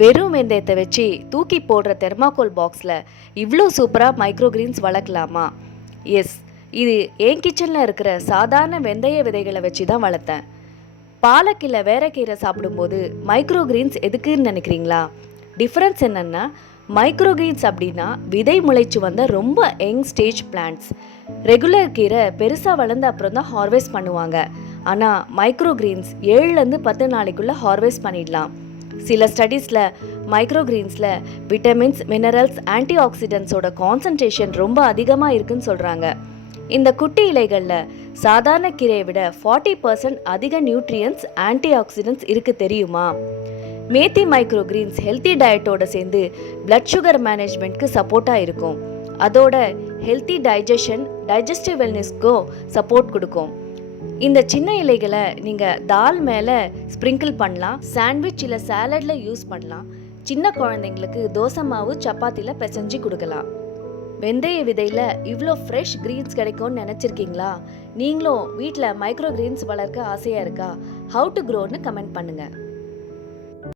வெறும் வெந்தயத்தை வச்சு தூக்கி போடுற தெர்மாக்கோல் பாக்ஸில் இவ்வளோ சூப்பராக மைக்ரோகிரீன்ஸ் வளர்க்கலாமா? எஸ், இது என் கிச்சனில் இருக்கிற சாதாரண வெந்தய விதைகளை வச்சு தான் வளர்த்தேன். பாலக்கீரை வேரைக்கீரை சாப்பிடும்போது மைக்ரோகிரீன்ஸ் எதுக்குன்னு நினைக்கிறீங்களா? டிஃப்ரென்ஸ் என்னென்னா, மைக்ரோகிரீன்ஸ் அப்படின்னா விதை முளைச்சு வந்த ரொம்ப யங் ஸ்டேஜ் பிளான்ட்ஸ். ரெகுலர் கீரை பெருசாக வளர்ந்த அப்புறம் தான் ஹார்வெஸ்ட் பண்ணுவாங்க. ஆனால் மைக்ரோகிரீன்ஸ் 7லேருந்து 10 நாளைக்குள்ளே ஹார்வெஸ்ட் பண்ணிடலாம். சில ஸ்டடீஸில் மைக்ரோகிரீன்ஸில் விட்டமின்ஸ், மினரல்ஸ், ஆன்டி ஆக்சிடென்ட்ஸோட கான்சன்ட்ரேஷன் ரொம்ப அதிகமாக இருக்குன்னு சொல்கிறாங்க. இந்த குட்டி இலைகளில் சாதாரண கீரையை விட 40% அதிக நியூட்ரியன்ஸ், ஆன்டி ஆக்சிடென்ட்ஸ் இருக்குது தெரியுமா? மேத்தி மைக்ரோகிரீன்ஸ் ஹெல்த்தி டயட்டோட சேர்ந்து பிளட் சுகர் மேனேஜ்மெண்ட்க்கு சப்போர்ட்டாக இருக்கும். அதோட ஹெல்த்தி டைஜஸ்டிவ் வெல்னஸ்க்கும் சப்போர்ட் கொடுக்கும். இந்த சின்ன இலைகளை நீங்கள் தால் மேலே ஸ்ப்ரிங்கிள் பண்ணலாம், சாண்ட்விச் இல்லை சாலடில் யூஸ் பண்ணலாம். சின்ன குழந்தைங்களுக்கு தோசை மாவு, சப்பாத்தியில் பிசைஞ்சு கொடுக்கலாம். வெந்தய விதையில் இவ்வளோ ஃப்ரெஷ் கிரீன்ஸ் கிடைக்கும்னு நினச்சிருக்கீங்களா? நீங்களும் வீட்டில் மைக்ரோ கிரீன்ஸ் வளர்க்க ஆசையாக இருக்கா? ஹவு டு க்ரோன்னு கமெண்ட் பண்ணுங்கள்.